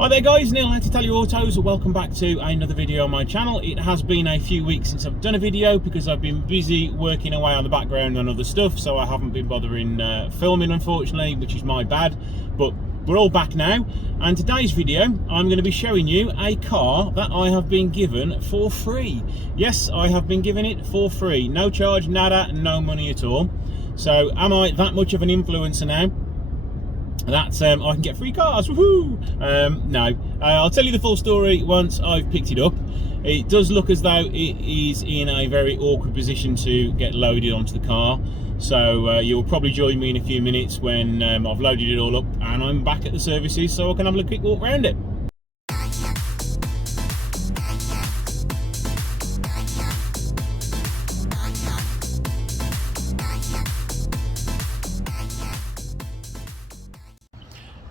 Hi there guys, Neil here to Italia Autos. Welcome back to another video on my channel. It has been a few weeks since I've done a video because I've been busy working away on the background on other stuff, so I haven't been bothering filming, unfortunately, which is my bad. But we're all back now, and today's video I'm going to be showing you a car that I have been given for free. Yes, I have been given it for free. No charge, nada, no money at all. So am I that much of an influencer now that I can get free cars? Woohoo! No, I'll tell you the full story once I've picked it up. It does look as though it is in a very awkward position to get loaded onto the car, so you'll probably join me in a few minutes when I've loaded it all up and I'm back at the services so I can have a quick walk around it.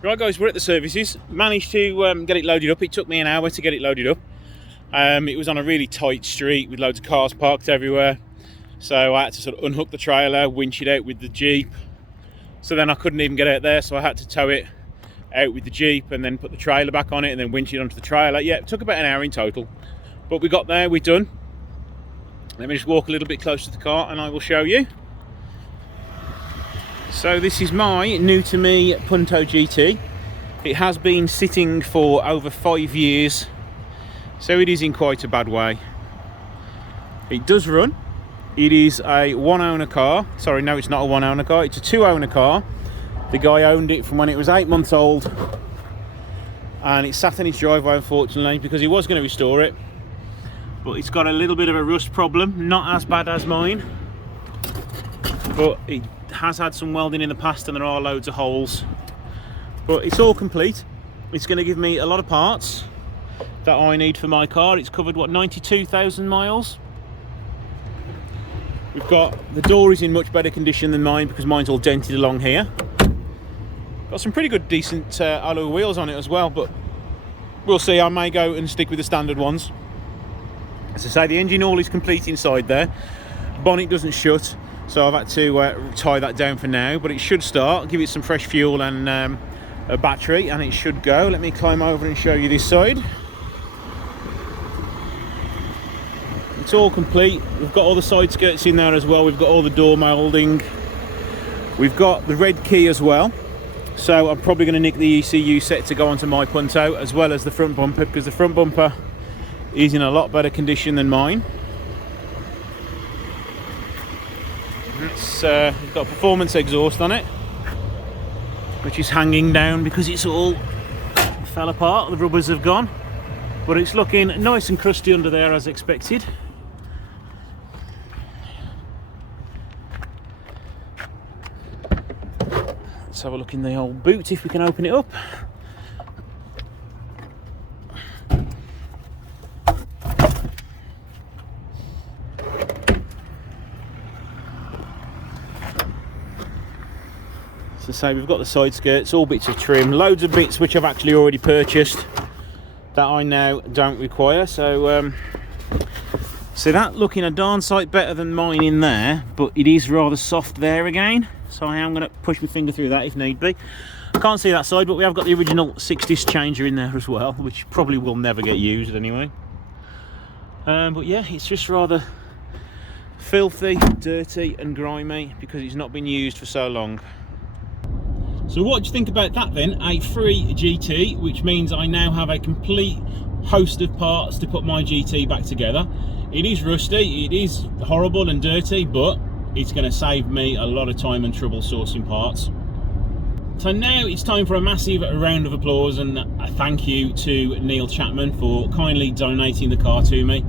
Right guys, we're at the services. Managed to get it loaded up. It took me an hour to get it loaded up. It was on a really tight street with loads of cars parked everywhere. So I had to sort of unhook the trailer, winch it out with the Jeep. So then I couldn't even get out there, so I had to tow it out with the Jeep and then put the trailer back on it and then winch it onto the trailer. Yeah, it took about an hour in total. But we got there, we're done. Let me just walk a little bit closer to the car and I will show you. So this is my new to me Punto GT. It has been sitting for over 5 years, so it is in quite a bad way. It does run. It is a one owner car. Sorry, no, it's not a one owner car, it's a two owner car. The guy owned it from when it was 8 months old, and it sat in his driveway unfortunately because he was going to restore it, but it's got a little bit of a rust problem, not as bad as mine, but it has had some welding in the past and there are loads of holes, but it's all complete. It's going to give me a lot of parts that I need for my car. It's covered, what, 92,000 miles. We've got, the door is in much better condition than mine because mine's all dented along here. Got some pretty good decent alloy wheels on it as well, but we'll see. I may go and stick with the standard ones. As I say, the engine all is complete inside there. Bonnet doesn't shut, so I've had to tie that down for now, but it should start. Give it some fresh fuel and a battery and it should go. Let me climb over and show you this side. It's all complete. We've got all the side skirts in there as well. We've got all the door moulding. We've got the red key as well, so I'm probably going to nick the ECU set to go onto my Punto, as well as the front bumper, because the front bumper is in a lot better condition than mine. It's got performance exhaust on it, which is hanging down because it's all fell apart. The rubbers have gone, but it's looking nice and crusty under there as expected. Let's have a look in the old boot if we can open it up. So say we've got the side skirts, all bits of trim, loads of bits which I've actually already purchased that I now don't require. So see that looking a darn sight better than mine in there, but it is rather soft there again, so I am going to push my finger through that if need be. I can't see that side, but we have got the original 6-disc changer in there as well, which probably will never get used anyway. But yeah, it's just rather filthy, dirty and grimy because it's not been used for so long. So what do you think about that then? A free GT, which means I now have a complete host of parts to put my GT back together. It is rusty, it is horrible and dirty, but it's going to save me a lot of time and trouble sourcing parts. So now it's time for a massive round of applause and a thank you to Neil Chapman for kindly donating the car to me.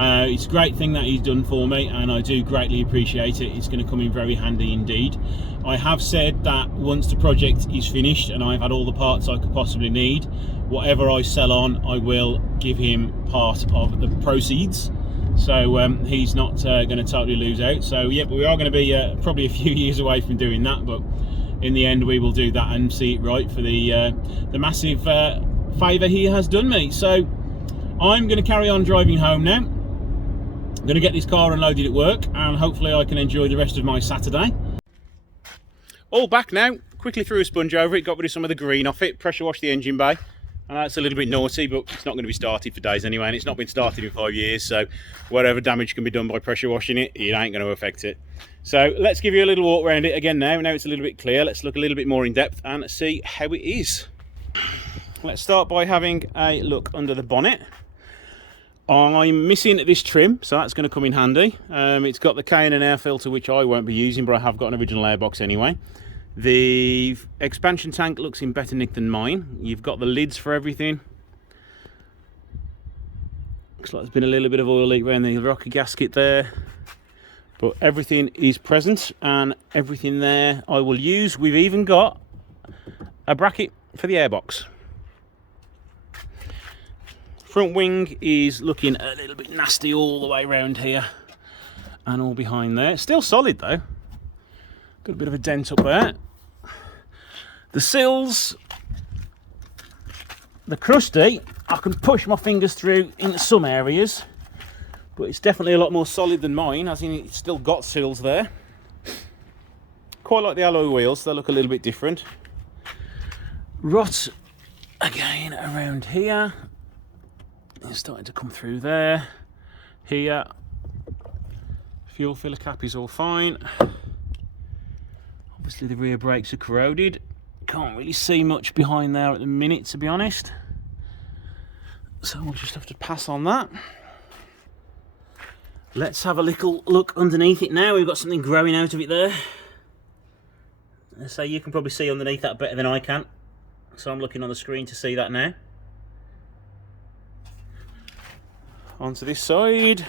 It's a great thing that he's done for me and I do greatly appreciate it. It's going to come in very handy indeed. I have said that once the project is finished and I've had all the parts I could possibly need, whatever I sell on, I will give him part of the proceeds. So he's not going to totally lose out. So yeah, but we are going to be probably a few years away from doing that, but in the end we will do that and see it right for the massive favour he has done me. So I'm going to carry on driving home now. I'm going to get this car unloaded at work and hopefully I can enjoy the rest of my Saturday. All back now. Quickly threw a sponge over it, got rid of some of the green off it, pressure washed the engine bay. And that's a little bit naughty, but it's not going to be started for days anyway, and it's not been started in 5 years, so whatever damage can be done by pressure washing it, it ain't going to affect it. So let's give you a little walk around it again now. Now it's a little bit clear. Let's look a little bit more in depth and see how it is. Let's start by having a look under the bonnet. I'm missing this trim, so that's going to come in handy. It's got the K&N air filter, which I won't be using, but I have got an original airbox anyway. The expansion tank looks in better nick than mine. You've got the lids for everything. Looks like there's been a little bit of oil leak around the rocker gasket there. But everything is present and everything there I will use. We've even got a bracket for the airbox. Front wing is looking a little bit nasty all the way around here and all behind there. Still solid though. Got a bit of a dent up there. The sills, the crusty, I can push my fingers through in some areas, but it's definitely a lot more solid than mine, as in it's still got sills there. Quite like the alloy wheels, they look a little bit different. Rot again around here. It's starting to come through there. Here, fuel filler cap is all fine. Obviously the rear brakes are corroded. Can't really see much behind there at the minute, to be honest. So we'll just have to pass on that. Let's have a little look underneath it now. We've got something growing out of it there. So you can probably see underneath that better than I can. So I'm looking on the screen to see that now. Onto this side.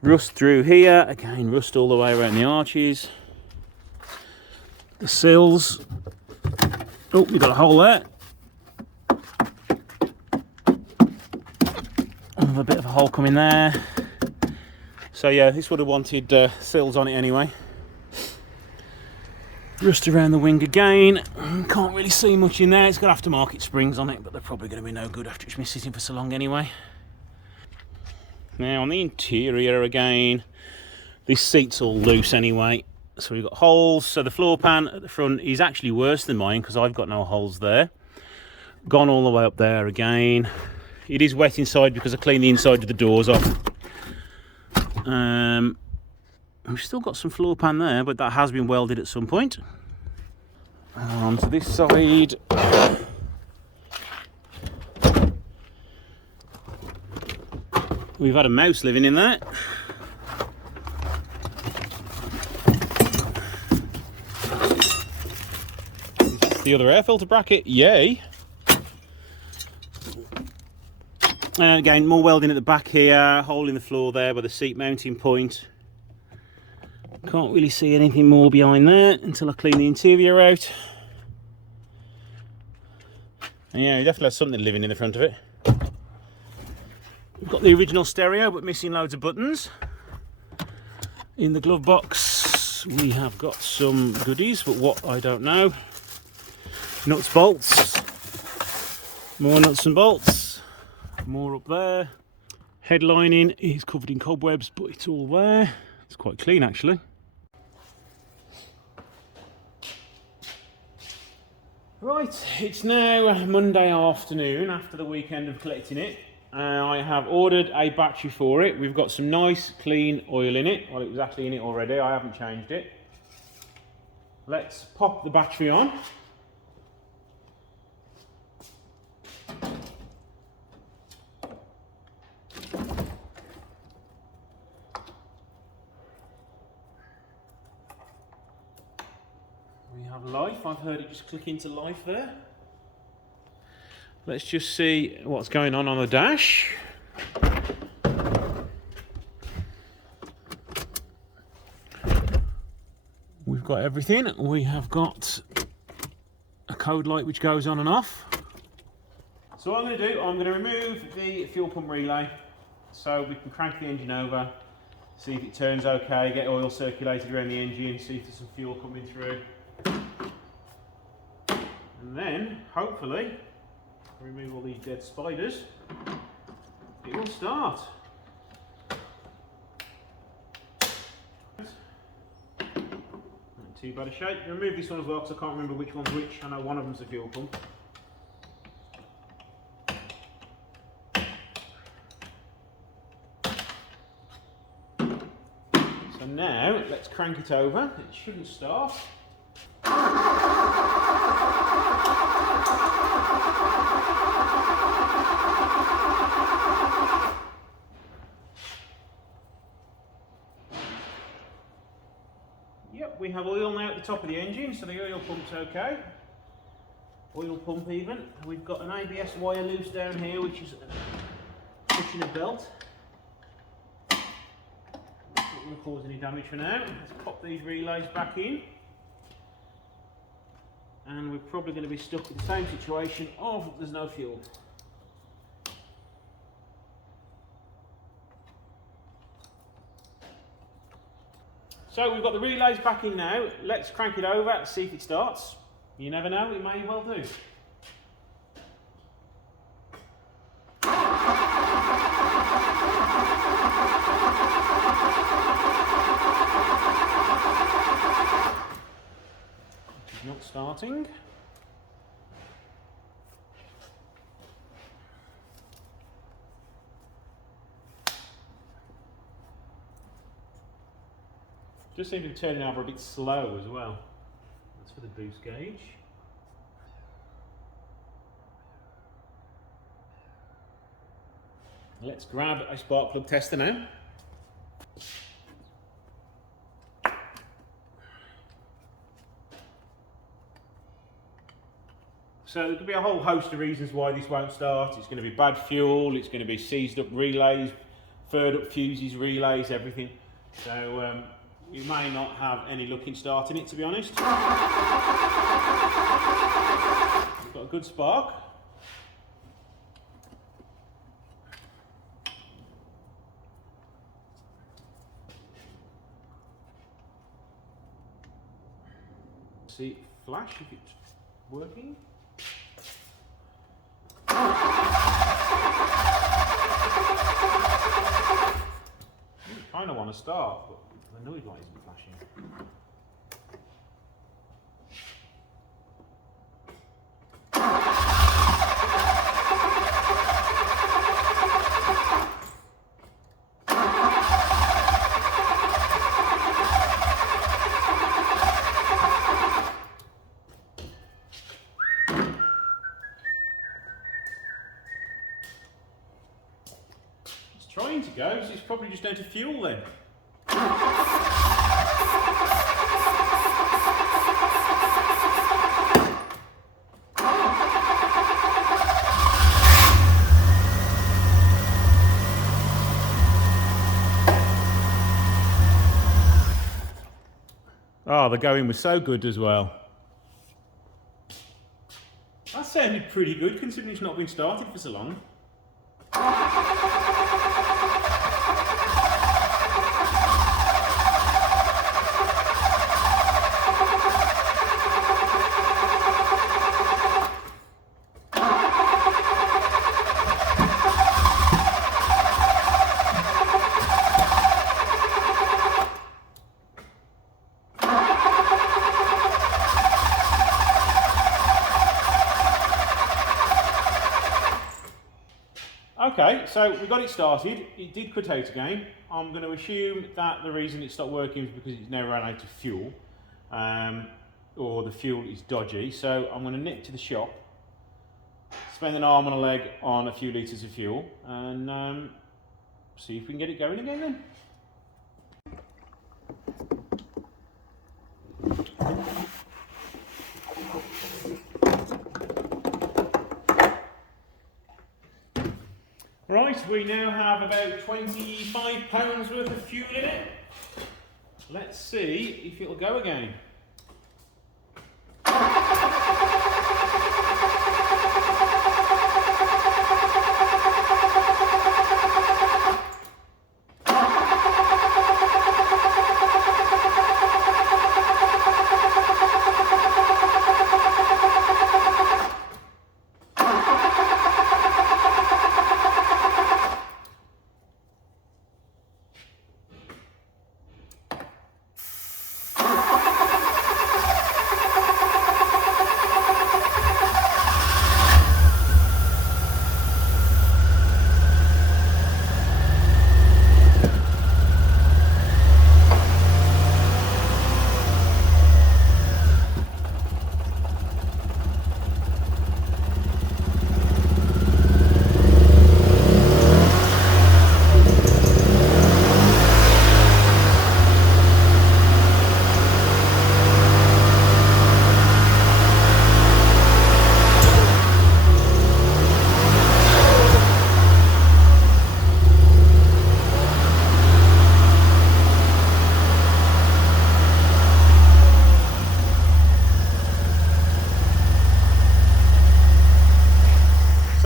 Rust through here. Again, rust all the way around the arches. The sills. Oh, we've got a hole there. Another bit of a hole coming there. So yeah, this would have wanted sills on it anyway. Rust around the wing again. Can't really see much in there. It's got aftermarket springs on it, but they're probably going to be no good after it's been sitting for so long anyway. Now on the interior again, this seat's all loose anyway. So we've got holes. So the floor pan at the front is actually worse than mine because I've got no holes there. Gone all the way up there again. It is wet inside because I cleaned the inside of the doors off. We've still got some floor pan there, but that has been welded at some point. Onto this side. We've had a mouse living in there. The other air filter bracket, yay. Again, more welding at the back here, hole in the floor there by the seat mounting point. Can't really see anything more behind there until I clean the interior out. And yeah, you definitely has something living in the front of it. We've got the original stereo, but missing loads of buttons. In the glove box, we have got some goodies, but what, I don't know. Nuts, bolts, more nuts and bolts, more up there. Headlining is covered in cobwebs, but it's all there. It's quite clean actually. Right, it's now Monday afternoon after the weekend of collecting it. I have ordered a battery for it. We've got some nice clean oil in it. Well, it was actually in it already, I haven't changed it. Let's pop the battery on. We have life. I've heard it just click into life there. Let's just see what's going on the dash. We've got everything. We have got a code light which goes on and off. So what I'm going to do, I'm going to remove the fuel pump relay so we can crank the engine over, see if it turns okay, get oil circulated around the engine, see if there's some fuel coming through. And then, hopefully, remove all these dead spiders, it will start. Not too bad a shape. Remove this one as well because I can't remember which one's which. I know one of them's a fuel pump. So now let's crank it over. It shouldn't start. Yep, we have oil now at the top of the engine, so the oil pump's okay. Oil pump even. We've got an ABS wire loose down here, which is pushing a belt. Not going to cause any damage for now. Let's pop these relays back in. And we're probably going to be stuck with the same situation of there's no fuel. So we've got the relays back in now. Let's crank it over and see if it starts. You never know, it may well do. It's not starting. Just seems to be turning over a bit slow as well. That's for the boost gauge. Let's grab a spark plug tester now. So there could be a whole host of reasons why this won't start. It's going to be bad fuel, it's going to be seized up relays, furred up fuses, relays, everything. So you may not have any luck in starting it, to be honest. We've got a good spark. See it flash if it's working. I kind of want to start, but the noise light isn't flashing. It's trying to go, so it's probably just down to fuel then. Oh, the going was so good as well. That sounded pretty good considering it's not been started for so long. Okay, so we got it started. It did cut out again. I'm going to assume that the reason it stopped working is because it's now run out of fuel, or the fuel is dodgy. So I'm going to nip to the shop, spend an arm and a leg on a few litres of fuel, and see if we can get it going again then. Right, we now have about £25 worth of fuel in it. Let's see if it'll go again.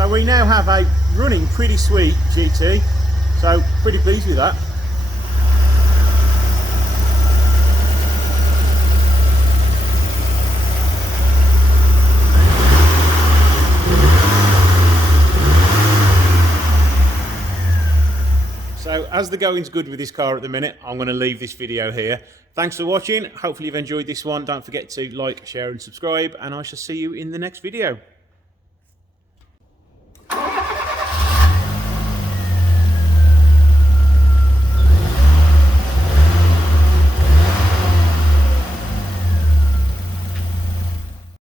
So we now have a running pretty sweet GT, so pretty pleased with that. So as the going's good with this car at the minute, I'm going to leave this video here. Thanks for watching. Hopefully you've enjoyed this one. Don't forget to like, share and subscribe, and I shall see you in the next video.